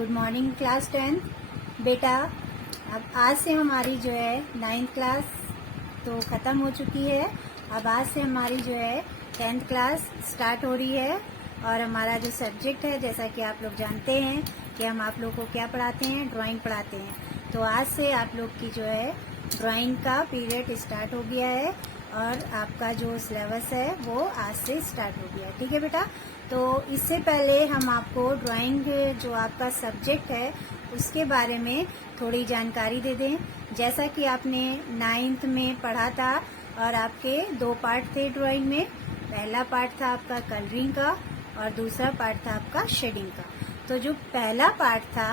Good morning class 10। बेटा अब आज से हमारी जो है 9th क्लास तो ख़त्म हो चुकी है। अब आज से हमारी जो है 10th क्लास स्टार्ट हो रही है और हमारा जो सब्जेक्ट है, जैसा कि आप लोग जानते हैं कि हम आप लोग को क्या पढ़ाते हैं, ड्राइंग पढ़ाते हैं। तो आज से आप लोग की जो है ड्राइंग का पीरियड स्टार्ट हो गया है और आपका जो सिलेबस है वो आज से स्टार्ट हो गया है। ठीक है बेटा। तो इससे पहले हम आपको ड्राइंग जो आपका सब्जेक्ट है उसके बारे में थोड़ी जानकारी दे दें। जैसा कि आपने 9th में पढ़ा था और आपके 2 पार्ट थे ड्राइंग में। पहला पार्ट था आपका कलरिंग का और दूसरा पार्ट था आपका शेडिंग का। तो जो पहला पार्ट था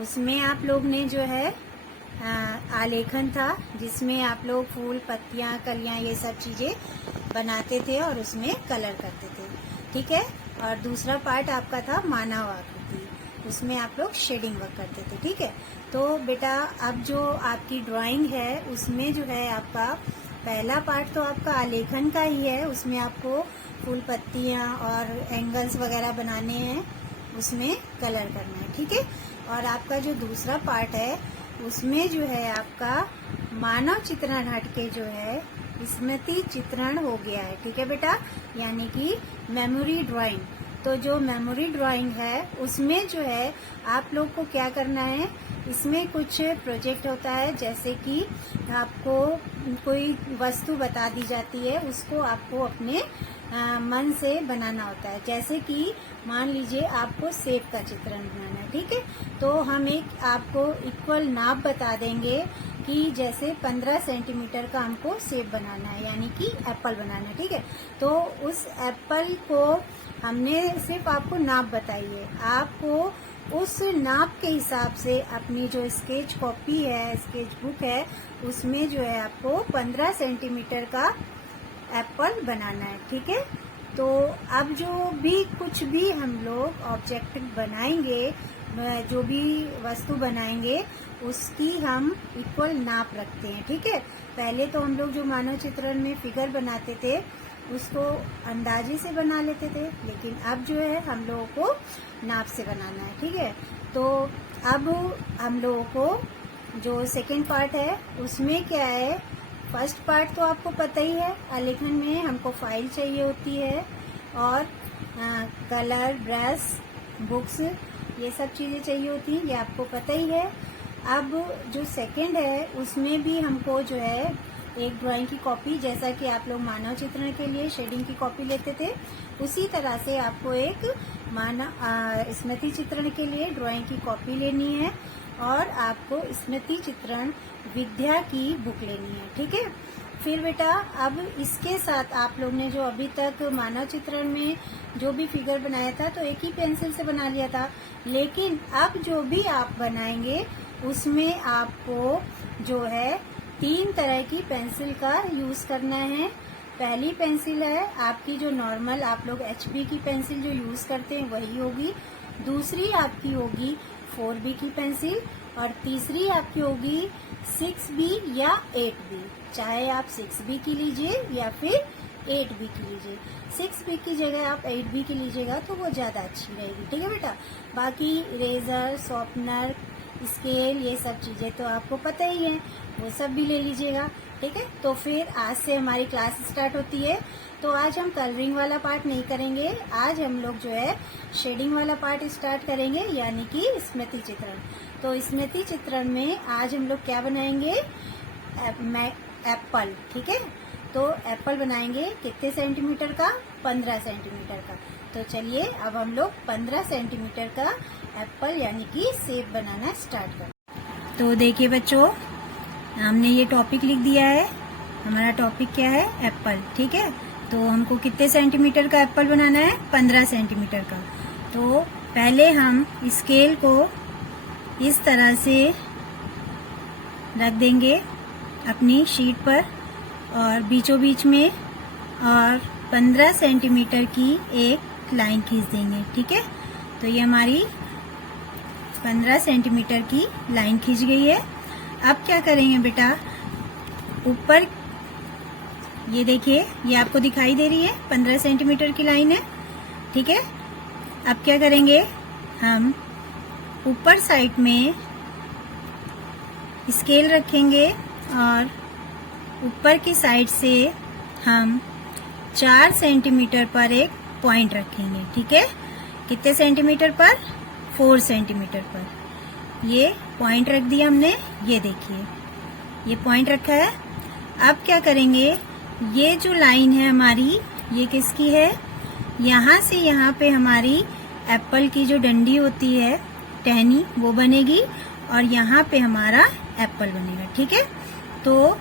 उसमें आप लोग ने जो है आलेखन था, जिसमें आप लोग फूल, पत्तियां, कलियां ये सब चीजें बनाते थे और उसमें कलर करते थे। ठीक है। और दूसरा पार्ट आपका था मानव आकृति, उसमें आप लोग शेडिंग वर्क करते थे। ठीक है। तो बेटा अब जो आपकी ड्राइंग है उसमें जो है आपका पहला पार्ट तो आपका आलेखन का ही है। उसमें आपको फूल, पत्तियां और एंगल्स वगैरह बनाने हैं, उसमें कलर करना है। ठीक है। और आपका जो दूसरा पार्ट है उसमें जो है आपका मानव चित्रण हटके जो है स्मृति चित्रण हो गया है। ठीक है बेटा, यानी कि मेमोरी ड्राइंग। तो जो मेमोरी ड्राइंग है उसमें जो है आप लोग को क्या करना है, इसमें कुछ प्रोजेक्ट होता है, जैसे कि आपको कोई वस्तु बता दी जाती है, उसको आपको अपने मन से बनाना होता है। जैसे कि मान लीजिए आपको सेब का चित्रण बनाना है। ठीक है। तो हम एक आपको इक्वल नाप बता देंगे कि जैसे 15 सेंटीमीटर का हमको सेब बनाना है, यानी कि एप्पल बनाना है। ठीक है। तो उस एप्पल को हमने सिर्फ आपको नाप बताई है, आपको उस नाप के हिसाब से अपनी जो स्केच कॉपी है, स्केच बुक है, उसमें जो है आपको 15 सेंटीमीटर का एप्पल बनाना है। ठीक है। तो अब जो भी कुछ भी हम लोग ऑब्जेक्ट बनाएंगे, जो भी वस्तु बनाएंगे, उसकी हम इक्वल नाप रखते हैं। ठीक है। पहले तो हम लोग जो मानव चित्रण में फिगर बनाते थे उसको अंदाजे से बना लेते थे, लेकिन अब जो है हम लोगों को नाप से बनाना है। ठीक है। तो अब हम लोगों को जो सेकंड पार्ट है उसमें क्या है, फर्स्ट पार्ट तो आपको पता ही है, आलेखन में हमको फाइल चाहिए होती है और कलर, ब्रश, बुक्स, ये सब चीजें चाहिए होती हैं, ये आपको पता ही है। अब जो सेकंड है उसमें भी हमको जो है एक ड्राइंग की कॉपी, जैसा कि आप लोग मानव चित्रण के लिए शेडिंग की कॉपी लेते थे, उसी तरह से आपको एक स्मृति चित्रण के लिए ड्राइंग की कॉपी लेनी है और आपको स्मृति चित्रण विद्या की बुक लेनी है। ठीक है। फिर बेटा अब इसके साथ आप लोग ने जो अभी तक मानव चित्रण में जो भी फिगर बनाया था तो एक ही पेंसिल से बना लिया था, लेकिन अब जो भी आप बनाएंगे उसमें आपको जो है 3 तरह की पेंसिल का यूज करना है। पहली पेंसिल है आपकी जो नॉर्मल आप लोग HB की पेंसिल जो यूज करते हैं वही होगी। दूसरी आपकी होगी 4B की पेंसिल और तीसरी आपकी होगी 6B या 8B। चाहे आप 6B की लीजिए या फिर 8B की लीजिए। 6B की जगह आप 8B की लीजिएगा तो वो ज्यादा अच्छी रहेगी। ठीक है बेटा। बाकी इरेजर, शॉर्पनर, स्केल, ये सब चीजें तो आपको पता ही है, वो सब भी ले लीजिएगा। ठीक है। तो फिर आज से हमारी क्लास स्टार्ट होती है। तो आज हम कलरिंग वाला पार्ट नहीं करेंगे, आज हम लोग जो है शेडिंग वाला पार्ट स्टार्ट करेंगे, यानी कि स्मृति चित्रण। तो स्मृति चित्रण में आज हम लोग क्या बनाएंगे, एप्पल। ठीक है। तो एप्पल बनाएंगे कितने सेंटीमीटर का, 15 सेंटीमीटर का। तो चलिए अब हम लोग 15 सेंटीमीटर का एप्पल यानी कि सेब बनाना स्टार्ट करें। तो देखिए बच्चों, हमने ये टॉपिक लिख दिया है। हमारा टॉपिक क्या है, एप्पल। ठीक है। तो हमको कितने सेंटीमीटर का एप्पल बनाना है, 15 सेंटीमीटर का। तो पहले हम स्केल को इस तरह से रख देंगे अपनी शीट पर और बीचों बीच में, और 15 सेंटीमीटर की एक लाइन खींच देंगे। ठीक है। तो ये हमारी 15 सेंटीमीटर की लाइन खींच गई है। अब क्या करेंगे बेटा, ऊपर ये देखिए, ये आपको दिखाई दे रही है 15 सेंटीमीटर की लाइन है। ठीक है। अब क्या करेंगे, हम ऊपर साइड में स्केल रखेंगे और ऊपर की साइड से हम 4 सेंटीमीटर पर एक पॉइंट रखेंगे। ठीक है, कितने सेंटीमीटर पर? 4 सेंटीमीटर पर ये पॉइंट रख दिया हमने। ये देखिए, ये पॉइंट रखा है। अब क्या करेंगे, ये जो लाइन है हमारी, ये किसकी है? यहाँ से यहाँ पे हमारी एप्पल की जो डंडी होती है, टहनी, वो बनेगी और यहाँ पे हमारा एप्पल बनेगा। ठीक है, तो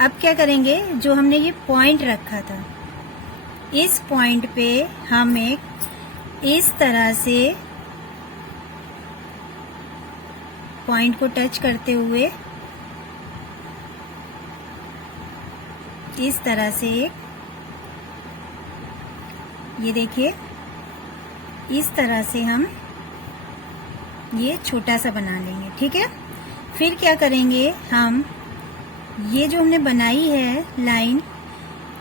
अब क्या करेंगे, जो हमने ये पॉइंट रखा था, इस पॉइंट पे हम एक इस तरह से पॉइंट को टच करते हुए इस तरह से एक, ये देखिए, इस तरह से हम ये छोटा सा बना लेंगे। ठीक है, फिर क्या करेंगे, हम ये जो हमने बनाई है लाइन,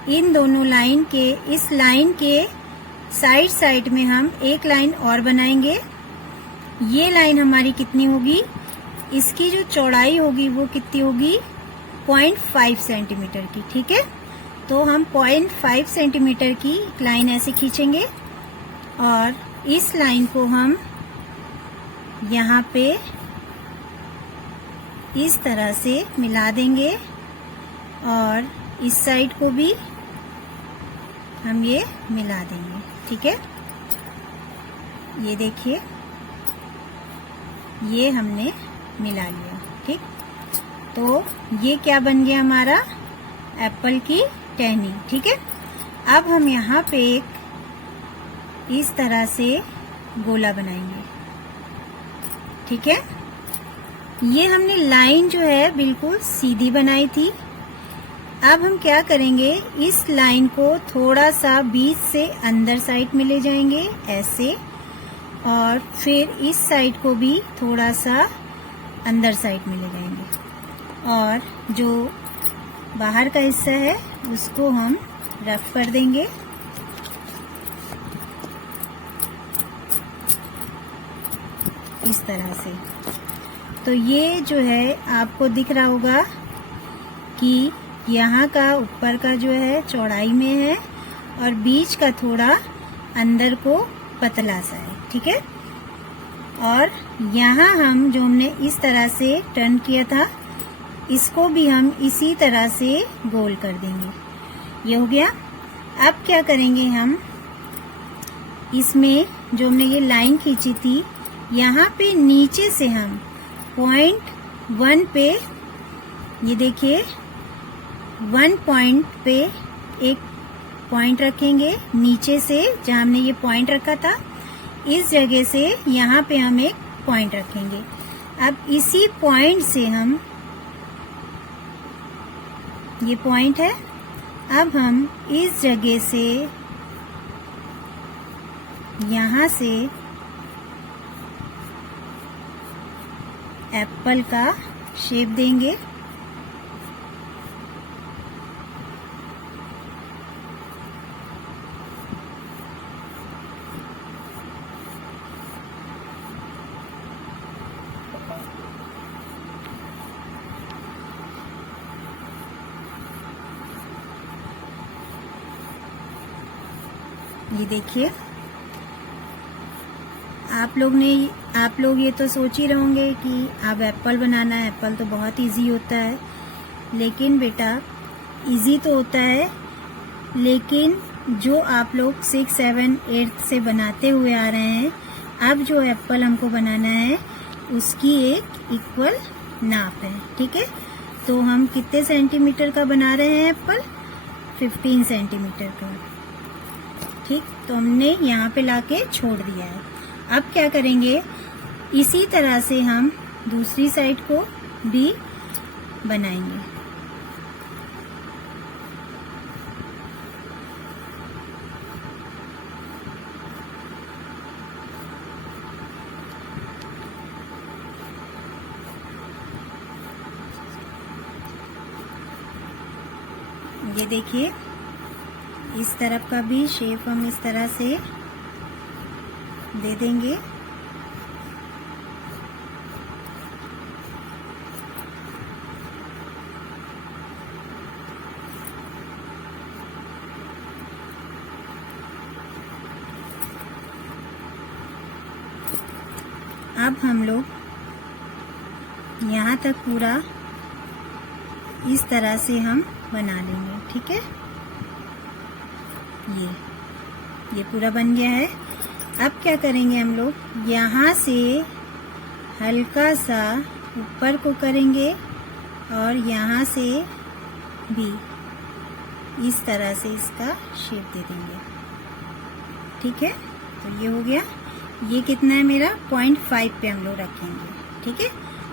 इन दोनों लाइन के, इस लाइन के साइड साइड में हम एक लाइन और बनाएंगे। ये लाइन हमारी कितनी होगी, इसकी जो चौड़ाई होगी वो कितनी होगी, 0.5 सेंटीमीटर की। ठीक है, तो हम 0.5 सेंटीमीटर की लाइन ऐसे खींचेंगे और इस लाइन को हम यहाँ पे इस तरह से मिला देंगे और इस साइड को भी हम ये मिला देंगे। ठीक है, ये देखिए, ये हमने मिला लिया। ठीक, तो ये क्या बन गया हमारा, एप्पल की टहनी। ठीक है, अब हम यहाँ पे एक इस तरह से गोला बनाएंगे। ठीक है, ये हमने लाइन जो है बिल्कुल सीधी बनाई थी। अब हम क्या करेंगे, इस लाइन को थोड़ा सा बीच से अंदर साइड में ले जाएंगे ऐसे, और फिर इस साइड को भी थोड़ा सा अंदर साइड में ले जाएंगे और जो बाहर का हिस्सा है उसको हम रफ कर देंगे। इस तरह से। तो ये जो है आपको दिख रहा होगा कि यहाँ का ऊपर का जो है चौड़ाई में है और बीच का थोड़ा अंदर को पतला सा है। ठीक है, और यहाँ हम जो हमने इस तरह से टर्न किया था, इसको भी हम इसी तरह से गोल कर देंगे। ये हो गया। अब क्या करेंगे, हम इसमें जो हमने ये लाइन खींची थी, यहाँ पे नीचे से हम 0.1 पे, ये देखिए 1 पॉइंट पे एक पॉइंट रखेंगे नीचे से, जहाँ हमने ये पॉइंट रखा था, इस जगह से यहाँ पे हम एक पॉइंट रखेंगे। अब इसी पॉइंट से हम, ये पॉइंट है, अब हम इस जगह से यहाँ से एप्पल का शेप देंगे। ये देखिए, आप लोग ये तो सोच ही रहे होंगे कि अब एप्पल बनाना है, एप्पल तो बहुत इजी होता है। लेकिन बेटा, इजी तो होता है, लेकिन जो आप लोग 6, 7, 8 से बनाते हुए आ रहे हैं, अब जो एप्पल हमको बनाना है उसकी एक इक्वल नाप है। ठीक है, तो हम कितने सेंटीमीटर का बना रहे हैं एप्पल? 15 सेंटीमीटर का। ठीक, तो हमने यहाँ पे लाके छोड़ दिया है। अब क्या करेंगे, इसी तरह से हम दूसरी साइड को भी बनाएंगे। ये देखिए, इस तरफ का भी शेप हम इस तरह से दे देंगे। अब हम लोग यहाँ तक पूरा इस तरह से हम बना लेंगे। ठीक है, ये पूरा बन गया है। अब क्या करेंगे हम लोग, यहाँ से हल्का सा ऊपर को करेंगे और यहाँ से भी इस तरह से इसका शेप दे देंगे। ठीक है, तो ये हो गया। ये कितना है मेरा 0.5 पे हम लोग रखेंगे। ठीक है,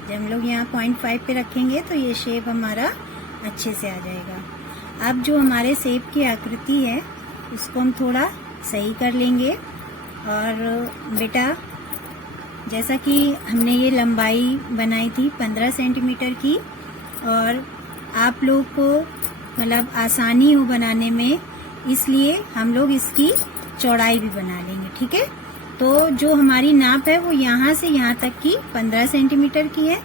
जब हम लोग यहाँ 0.5 पे रखेंगे तो ये शेप हमारा अच्छे से आ जाएगा। अब जो हमारे शेप की आकृति है उसको हम थोड़ा सही कर लेंगे। और बेटा, जैसा कि हमने ये लंबाई बनाई थी 15 सेंटीमीटर की, और आप लोग को मतलब आसानी हो बनाने में, इसलिए हम लोग इसकी चौड़ाई भी बना लेंगे। ठीक है, तो जो हमारी नाप है वो यहाँ से यहाँ तक की 15 सेंटीमीटर की है,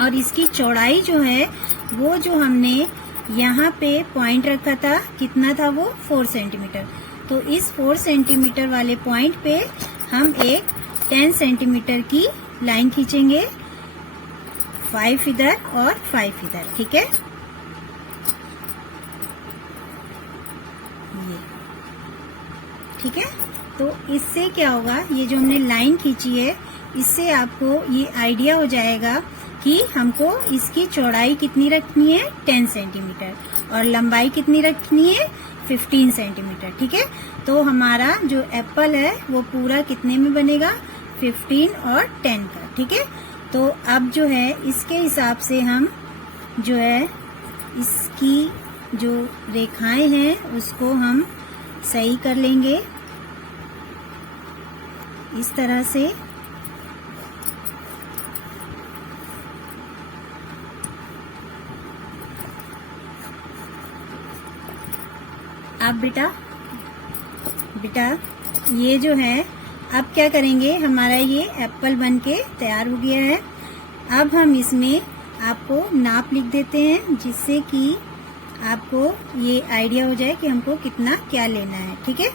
और इसकी चौड़ाई जो है वो जो हमने यहाँ पे पॉइंट रखा था, कितना था वो 4 सेंटीमीटर। तो इस 4 सेंटीमीटर वाले पॉइंट पे हम एक 10 सेंटीमीटर की लाइन खींचेंगे, 5 इधर और 5 इधर। ठीक है, ये ठीक है। तो इससे क्या होगा, ये जो हमने लाइन खींची है इससे आपको ये आइडिया हो जाएगा कि हमको इसकी चौड़ाई कितनी रखनी है 10 सेंटीमीटर और लंबाई कितनी रखनी है 15 सेंटीमीटर। ठीक है, तो हमारा जो एप्पल है वो पूरा कितने में बनेगा, 15 और 10 का। ठीक है, तो अब जो है इसके हिसाब से हम जो है इसकी जो रेखाएं हैं उसको हम सही कर लेंगे इस तरह से। अब बेटा ये जो है, अब क्या करेंगे, हमारा ये एप्पल बनके तैयार हो गया है। अब हम इसमें आपको नाप लिख देते हैं जिससे कि आपको ये आइडिया हो जाए कि हमको कितना क्या लेना है। ठीक है,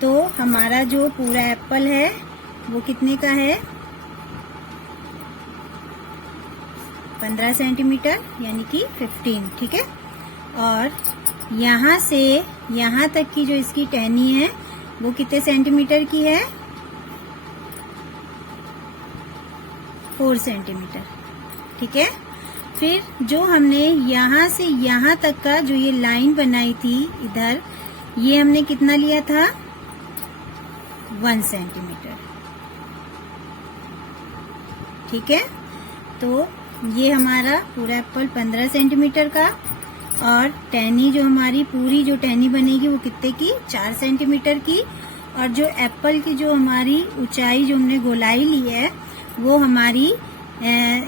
तो हमारा जो पूरा एप्पल है वो कितने का है, 15 सेंटीमीटर यानी कि 15। ठीक है, और यहाँ से यहाँ तक की जो इसकी टहनी है वो कितने सेंटीमीटर की है, 4 सेंटीमीटर। ठीक है, फिर जो हमने यहाँ से यहाँ तक का जो ये लाइन बनाई थी इधर, ये हमने कितना लिया था, 1 सेंटीमीटर। ठीक है, तो ये हमारा पूरा एप्पल 15 सेंटीमीटर का, और टहनी जो हमारी पूरी जो टहनी बनेगी वो कितने की, 4 सेंटीमीटर की, और जो एप्पल की जो हमारी ऊंचाई जो हमने गोलाई ली है वो हमारी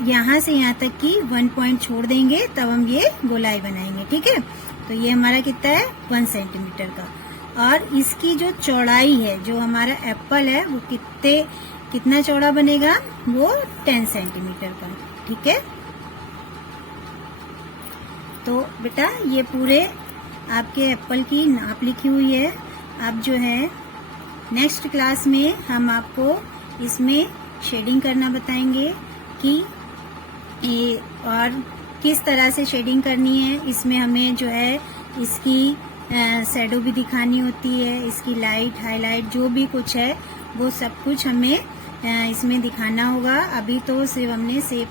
यहाँ से यहाँ तक की 1 पॉइंट छोड़ देंगे, तब हम ये गोलाई बनाएंगे। ठीक है, तो ये हमारा कितना है, 1 सेंटीमीटर का, और इसकी जो चौड़ाई है जो हमारा एप्पल है वो कितना चौड़ा बनेगा, वो 10 सेंटीमीटर का। ठीक है, तो बेटा ये पूरे आपके एप्पल की नाप लिखी हुई है। अब जो है नेक्स्ट क्लास में हम आपको इसमें शेडिंग करना बताएंगे कि ये और किस तरह से शेडिंग करनी है। इसमें हमें जो है इसकी शैडो भी दिखानी होती है, इसकी लाइट हाईलाइट जो भी कुछ है वो सब कुछ हमें इसमें दिखाना होगा। अभी तो सिर्फ हमने शेप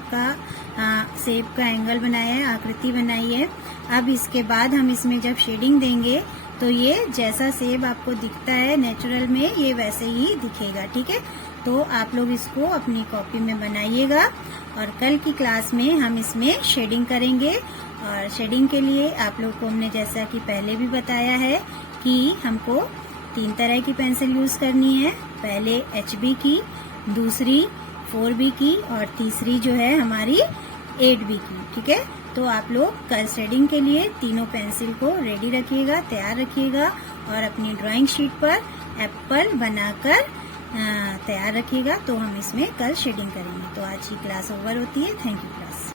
का एंगल बनाया है, आकृति बनाई है। अब इसके बाद हम इसमें जब शेडिंग देंगे तो ये जैसा शेप आपको दिखता है नेचुरल में ये वैसे ही दिखेगा। ठीक है, तो आप लोग इसको अपनी कॉपी में बनाइएगा, और कल की क्लास में हम इसमें शेडिंग करेंगे। और शेडिंग के लिए आप लोग को हमने जैसा कि पहले भी बताया है कि हमको 3 तरह की पेंसिल यूज करनी है। पहले HB की, दूसरी 4B की, और तीसरी जो है हमारी 8B की। ठीक है, तो आप लोग कल शेडिंग के लिए तीनों पेंसिल को रेडी रखिएगा, तैयार रखिएगा, और अपनी ड्राइंग शीट पर एप्पल बनाकर तैयार रखिएगा। तो हम इसमें कल शेडिंग करेंगे। तो आज की क्लास ओवर होती है। Thank you class.